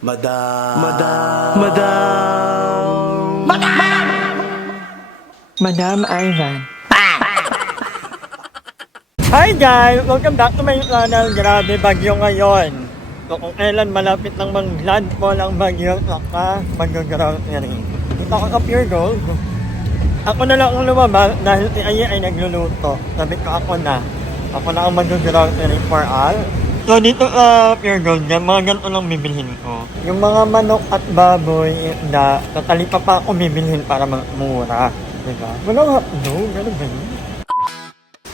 Madam. Madam. Madam. Madam Ivan. Hi guys! Welcome back to my channel. Grabe bagyo ngayon. So kung kailan malapit ng mag-landfall ang bagyo, saka mag-ground na rin. Dito ako sa Pure Gold. Ako na lang ang lumabas dahil si Aya ay nagluluto. Sabi ko ako na. Ako na ang mag-ground na rin for all. So dito sa Pure Gold, yan, mga ganito lang bibilhin ko. Yung mga manok at baboy, na tatali pa pa ako bibilhin para mura. Diba? Walang hotdog, ano ba yun?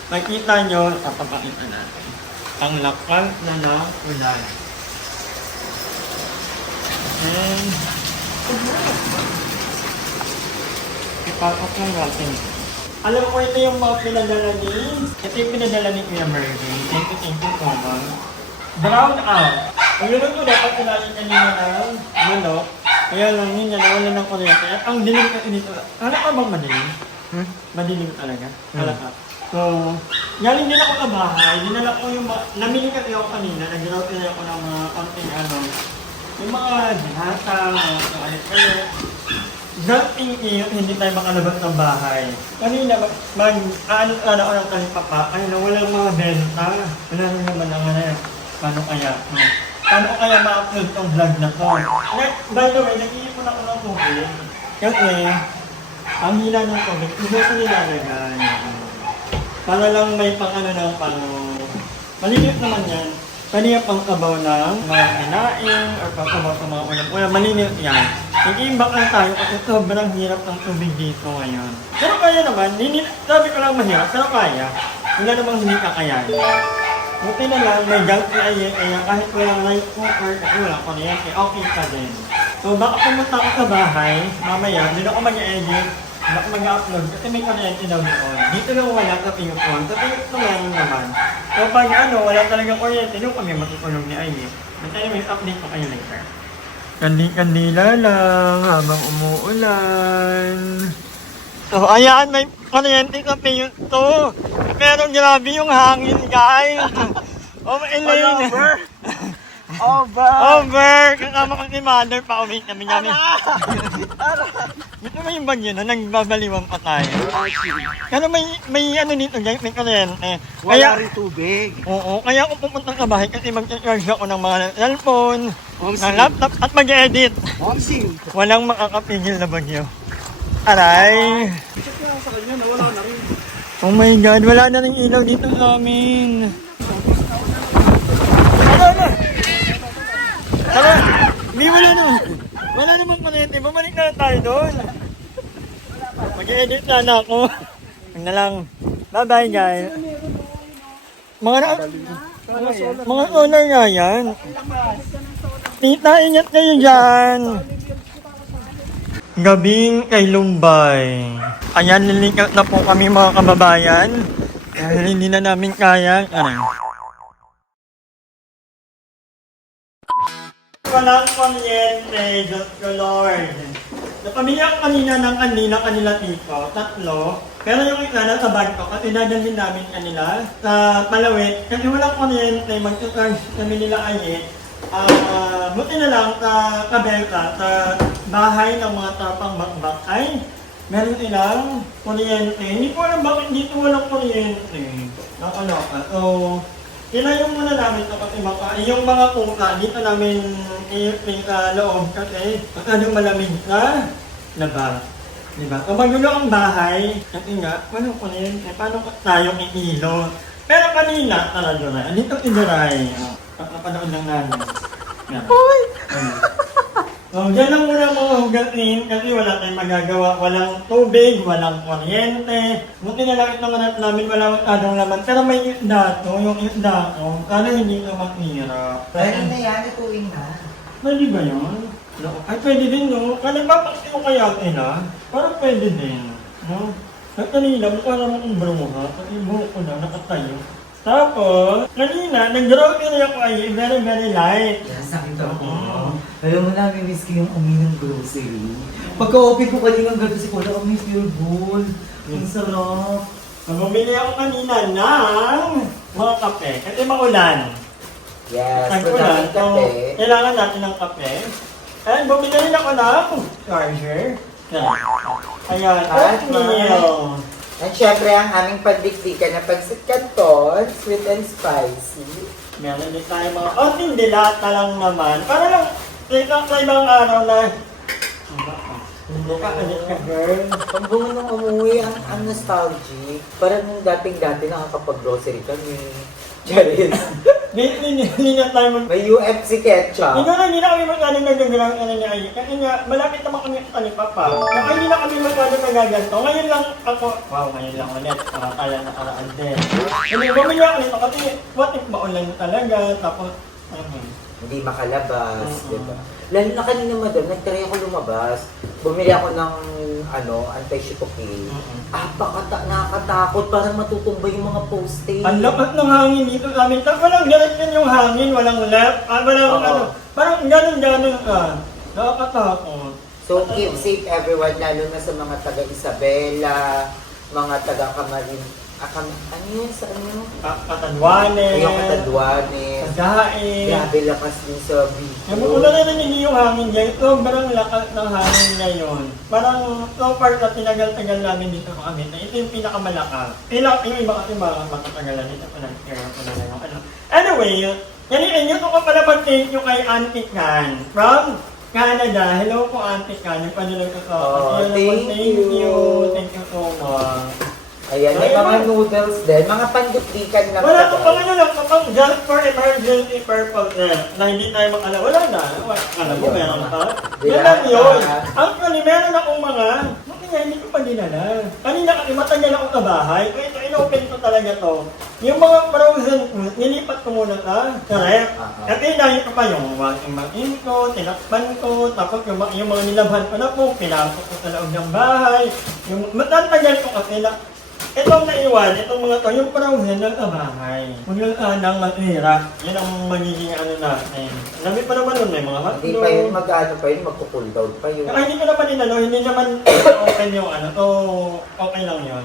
Nakita nyo, papapakita natin. Ang lakal na na ulan. And, lang natin. Alam ko ito yung mga pinadala ni, ito yung pinadala ni Kuya Mervin. Thank you, thank you much. Brown out. Ang lulog ko dapat kinain kanina ng manok. Kaya lang yun, nawala ng kuryente. At ang dilim kasi nito, ano ka bang madilim? Hmm? Madilim talaga? Halata. So, galing din ako sa bahay. Dinala ko yung namili kasi ako kanina. Nag-grocery ako ng mga konting ano, yung mga dihata, mga kalit kayo. Dating iyo, hindi tayo makalabas ng bahay. Kanina, mag, mag ano, ano, ano, ng kalipapa, ano, na walang mga benta. Wala naman ang ano, paano kaya, no? Paano kaya ma-upload tong vlog na to? Na- By the way, nag-iipon ako ng tubig. Kasi, ang hila ng tubig, iba ko nilalagay. Para lang may pang ano ng pang... Maliliit naman yan. Pwede yung pang sabaw ng mga kinain or pang sabaw sa mga ulam-ulam. Maliliit yan. Nag-iimbak lang tayo kasi sobrang hirap ng tubig dito ngayon. Pero kaya naman, hindi, sabi ko lang mahirap, pero kaya. Wala namang hindi kakayanin. Buti na lang, may na ayan, kaya kahit walang rice cooker, kasi wala ko na yan, eh, okay pa din. So baka pumunta ako sa bahay, mamaya, hindi ako mag-edit, baka mag-upload, kasi may kuryente daw doon. Dito lang wala sa Pingpong, sa Pingpong lang naman. So pag ano, wala talagang kuryente, doon kami matutulog ni Aye. But anyways, update ko kayo later. Kandi-kandila lang habang umuulan. So, ayan, may kuryente sa Pingpong. Pero grabe yung hangin, guys. Oh, Elaine. Over. Over. Over! Kasama ko si Mother pa uwi kami namin. Dito ba yung bagyo na nagbabaliwang pa tayo? Kano may, may ano dito guys, may kuryente. Wala rin tubig. oo, kaya ako pupunta sa bahay kasi mag-charge ako ng mga cellphone, ng laptop at mag-edit. Walang makakapigil na bagyo. Aray! Na. Oh my God, wala na rin ilaw dito sa amin. Tara na! Tara! Hindi, wala na. Wala namang kuryente. Bumalik na lang tayo doon. Mag-edit sana ako. Huwag na lang. Bye-bye, guys. Mga na... Mga solar nga yan. Tita, ingat kayo dyan. Gabing kay Lumbay. Ayan, lilikat na po kami mga kababayan. Dahil hindi na namin kaya. Ano? Walang kuryente, Diyos ko Lord. Napamilya ko kanina ng kanina kanila tito, tatlo. Pero yung isa nasa bag ko kasi dadalhin namin kanila sa Palawit. Kasi walang kuryente, mag-charge kami nila ayit. Ah, buti na lang sa Kabelta, sa bahay ng mga tapang bakbak ay meron silang kuryente. Hindi ko alam bakit dito walang kuryente. Nakaloka. So, Kinayo muna namin ito kasi baka yung mga puka dito namin i-play sa loob kasi masyadong malamig sa labas. Diba? Kung magulo ang bahay, kasi nga, na yun? Eh, paano tayo iilo? Pero kanina, talaga na, dito si Oh, Papanood lang namin. Yan. Ayun. So, dyan lang muna mga hugatin kasi wala tayong magagawa. Walang tubig, walang kuryente. Buti na lang itong hanap namin, wala masyadong laman. Pero may isda to, yung isda to, sana hindi ito makira. Pwede na yan, ituin na. Pwede ba yun? No. Ay, pwede din, no? Kaya nagpapakti ko kaya sila. Parang pwede din, no? At kanina, mukha naman kong bruha. Kasi buhok ko na, nakatayo. Tapos, kanina, nag-grocery ako ay very, very light. Yan, sakit ako. Alam mo na, miss ko yung uminang grocery. Pagka-open ko kanina ng gato si Cola, oh, may pure gold. Ang sarap. So, bumili ako kanina ng mga kape kasi maulan. Yes, Tagpo na. madaming So, kape. kailangan natin ng kape. And bumili rin ako ng charger. Yan. Ayan, At oatmeal. At syempre, ang aming pandikdikan na canton, sweet and spicy. Meron din tayo mga onting dilata lang naman. Para lang, ikaw sa ibang araw na, hindi ka alit ka girl. Ang bunga nung umuwi, ang, ang nostalgic. Parang nung dating-dati nakakapag-grocery kami. Charis. Hindi na tayo. May UFC ketchup. Hindi na, hindi na kami magkano nagagalang ano niya ay. Kaya nga, malapit naman kami sa Talipapa. Kaya hindi na kami magkano nagaganto. Ngayon lang ako, wow, ngayon lang ulit. Parang kaya nakaraan din. Hindi, bumili ako nito kasi what if maulan talaga, tapos, ano, Hindi makalabas, Oo. di ba? Lalo na kanina madam, nag-try ako lumabas. Bumili ako ng ano, anti-shitoki. Mm-mm. Ah, bakata, nakakatakot. Parang matutumba yung mga poste. Ang lakas ng hangin dito sa amin. Tapos walang ganun yung hangin, walang left, ah, walang Oo. ano. Parang ganun-ganun ka. Nakakatakot. So, keep safe everyone, lalo na sa mga taga Isabela, mga taga Camarin. Cam- ano yun sa ano? Ka- Katadwanes. Yung Katadwanes. Kagain. Grabe lakas din sa Yung video. una na naman yung hangin dyan, sobrang lakas ng hangin ngayon. Parang so far na tinagal-tagal namin dito sa amin, na ito yung pinakamalakas. Ilang, yung iba kasi mga matatagalan dito pa nag-share ko na lang yung ano. Anyway, yan yun, ko pala mag-thank you kay Auntie Can from Canada. Hello po Auntie Can, yung panilang ko sa Oh, thank thank you. Thank you so much. Ayan, may mga noodles din. Mga pandikdikan lang. Wala ka talaga. pang ano lang, kapag just for emergency purpose na, na hindi tayo makala, wala na. Wala, alam mo, meron ka. Yan lang yun. Actually, meron akong mga, nga hindi ko pa dinala. Kanina kasi matagal ako sa bahay, so ito, in-open ko talaga to. Yung mga frozen food, nilipat ko muna sa, sa ref. Ah. At inahin ko pa yung washing machine ko, tinakpan ko, tapos yung, yung mga nilabhan ko na po, pinasok ko sa loob ng bahay. Yung matatagal ko kasi na, Itong naiwan, itong mga to, yung frozen lang sa bahay. Huwag lang sanang matira. Yan ang magiging ano natin. Dami pa naman nun, may mga Hindi hotdog. pa yun mag-ano pa yun, magko-cool down pa yun. Saka hindi ko naman inano, hindi naman open yung ano, so okay lang yun.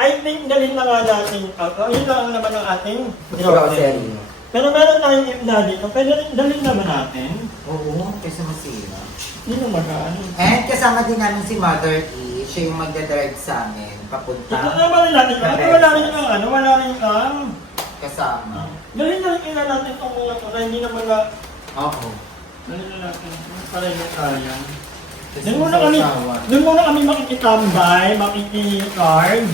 I think dalhin na nga natin, uh, yun lang naman ang ating Grocery. Pero meron tayong ibla dito, pwede rin dalhin naman natin. Oo, kaysa masira. Hindi na mag-ano. And kasama din namin si Mother E. Siya yung magdadrive sa amin, Ito papunta. naman rin natin, kasi wala rin yung ano, wala rin ang... Kasama. Dalhin na rin natin itong mga to, na hindi naman na... Oo. Dalhin na natin, para yung kaya. Doon muna kami, doon muna kami makikitambay, makikicard.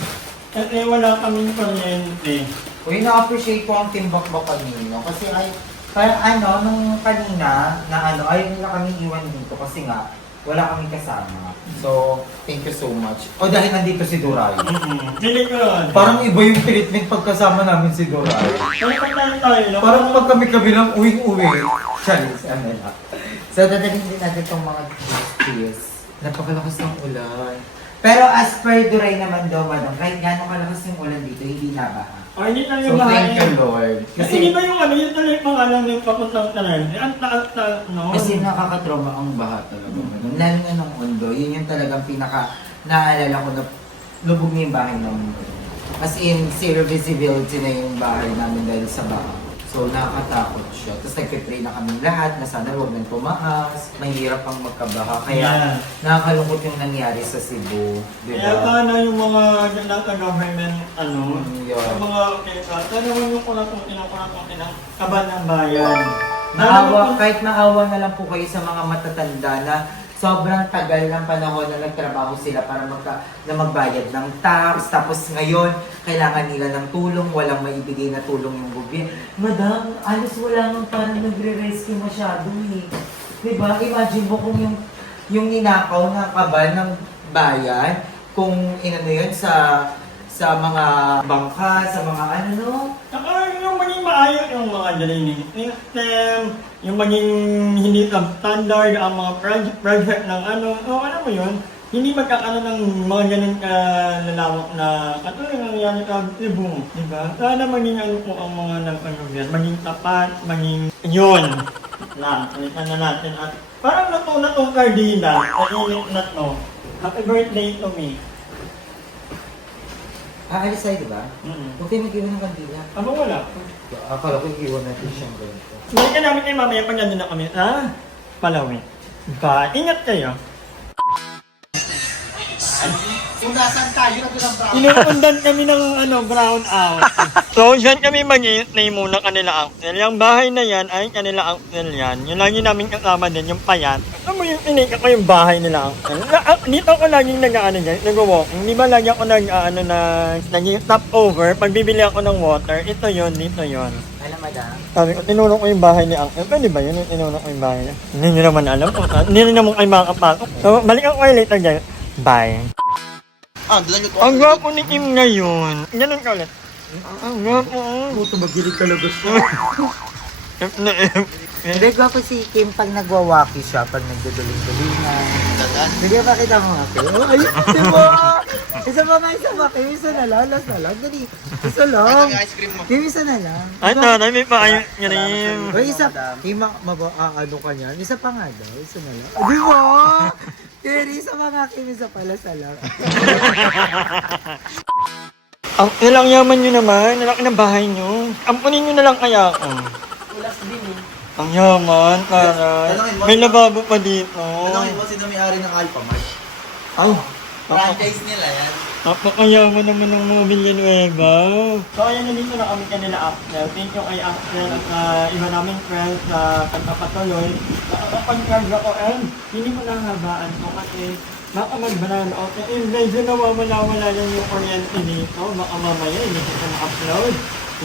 Kasi wala kaming kuryente. Uy, na-appreciate ko ang timbak mo kanino. Kasi ay, kaya ano, nung kanina, na ano, ayaw nila kami iwan dito kasi nga, wala kaming kasama. So, thank you so much. O dahil nandito si Duray. Pili ko yun. Parang iba yung treatment pagkasama namin si Duray. Tayo no? Parang pag kami kabilang uwing-uwi. Charis, ano lang. So, dadalhin din natin itong mga cheese. Napakalakas ng ulan. Pero as per Duray naman daw, madam, kahit gano'ng kalakas yung ulan dito, hindi nabaha. O, hindi tayo So, thank you, bahay. Lord. Kasi di ba yung ano, yung tuloy pang alam ng papuntang tanan? Ang taas-taas, no? Kasi nakakatrauma ang baha talaga. madam. Lalo na nung undo, yun yung talagang pinaka naalala ko na lubog na yung bahay namin. As in, zero visibility na yung bahay namin dahil sa baha. So, nakakatakot siya. Tapos nagpipray na kami lahat na sana huwag nang tumaas. Mahirap ang magkabaha. Kaya Yeah. nakakalungkot yung nangyari sa Cebu. Di Kaya ba? sana yung mga nasa government, ano, Mm, yeah. yung mga kesa, sana naman yung tinang kaban ng bayan. Maawa, kahit maawa na lang po kayo sa mga matatanda na sobrang tagal ng panahon na nagtrabaho sila para magka, na magbayad ng tax. Tapos ngayon, kailangan nila ng tulong, walang maibigay na tulong yung gobyerno. Madam, alos wala nang parang nagre-rescue masyado eh. Diba? Imagine mo kung yung, yung ninakaw na kabal ng bayan, kung inano yun sa sa mga bangka, sa mga ano no, Saka yung maging maayos yung mga draining system, yung maging hindi substandard ang mga project, project ng ano, o ano mo yun, hindi magkakaroon ng mga ganun ka lalawak na katulad ng nangyari sa Cebu, di ba? Sana maging ano po ang mga nagpagobyan, maging tapat, maging yun. Lang, ulitan na natin at parang nato na tong kardina, sa init na to. Happy birthday to me. Aalis tayo, di ba? Mm-mm. Huwag tayo mag-iwan ng kandila. Ano wala? Akala ko iwan natin siyang ganito. Balik ka namin kayo mamaya pag nandun na kami. Ah, Palawin. Ba, ingat kayo. Kung nasaan tayo, nagbilang brown. Inuundan kami ng ano, brown out. so, dyan kami mag-i-play muna kanila uncle. Yung bahay na yan ay kanila uncle yan. Yung lagi namin kasama din, yung payat. Ano mo yung inika ko yung bahay nila uncle? Na, ah, dito ako laging nag-ano dyan, nag-walking. Di ba lagi ako nag-ano na, nag-stop over. Pag bibili ako ng water, ito yon dito yon Alam, madam? Sabi ko, tinulong ko yung bahay ni Uncle. Pwede ba yun? Yung tinulong ko yung bahay niya? Hindi nyo naman alam. Hindi rin naman kayo makakapasok. So, balik ako kayo later dyan. Bye. Ah, dala nyo to. Ang gwapo ni Kim ngayon. Ganun ka ulit. Ang gwapo. Puto, magilig talaga siya. F na F. Hindi, gwapo si Kim pag nagwawaki siya, pag nagduduling-dulingan. Hindi ba makita mo nga, Kim? Oh, ayun, di ba? Isa pa nga, isa pa, Kim. Isa na lang, last na lang. Dali. Isa lang. Ito yung ice cream mo. Kim, isa na lang. Ay, taray, may pa kayo ngayon. Isa, Kim, ma- mabo, ah, ano ka niyan? Isa pa nga daw, isa na lang. Di ba? Pero isa pa nga, Kim, isa pala sa lang. Ang ilang yaman nyo naman. Nalaki ng bahay nyo. Ampunin nyo na lang kaya ako. Ang yaman, taray. Tanungin mo. May lababo pa dito. Tanungin mo, sino may-ari ng Alphamart? Ay, Franchise nila yan. Napakayaman naman ng mga Villanueva. So ayan, nandito na kami kanila Axel. Thank you kay Axel at uh, iba naming friends na pagpapatuloy. Nakakapag-vlog ako and hindi mo nahabaan ko kasi baka magbanana ako. Eh, medyo nawawala-wala lang yung kuryente dito. Baka mamaya hindi ko na upload.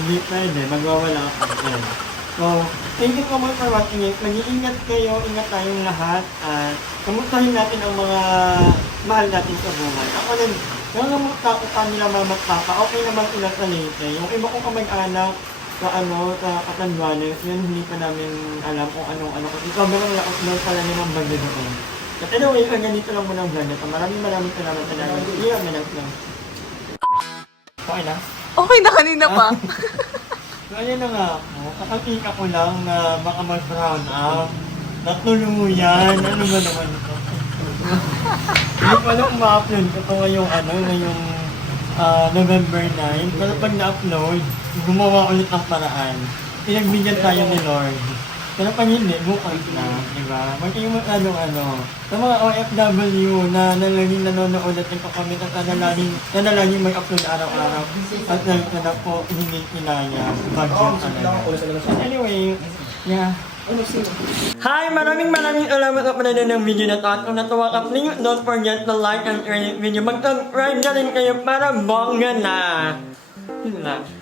Hindi pwede, magwawala ako. So, thank you so much for watching it. Mag-iingat kayo, ingat tayong lahat. At kamustahin natin ang mga mahal natin sa buhay. Ako din, yung namukta ko kanila mama at papa, okay naman sila sa Leyte. Yung iba kong kamag-anak sa ano, sa Katanduanes, yun hindi pa namin alam kung anong ano. Kasi sobrang lakas daw pala nilang bagyo doon. But anyway, so ganito lang muna ang vlog na. Maraming maraming salamat sa lahat. Yeah, minag lang. Okay na? Okay na kanina pa. So ayun na nga ako, kakatika ko lang na baka mag-brown out. Natuluyan, ano ba naman ito? Hindi kung ma-upload ko ito ngayong ano, ngayong ah, November 9. Pero pag na-upload, gumawa ulit ng paraan. Pinagbigyan tayo ni Lord. Pero pag hindi, bukas na, di ba? Mag-iwan ano ano. Sa mga OFW na nalaging nanonood at nagkakamit at nanalangin, nanalangin may upload araw-araw. At nagkana po, hindi kinaya. Budget talaga. Anyway, yeah. Hi! Maraming maraming salamat sa panonood ng video na to. At kung natuwa ka, please don't forget to like and share this video. Mag-subscribe na rin kayo para bongga na. Yun lang.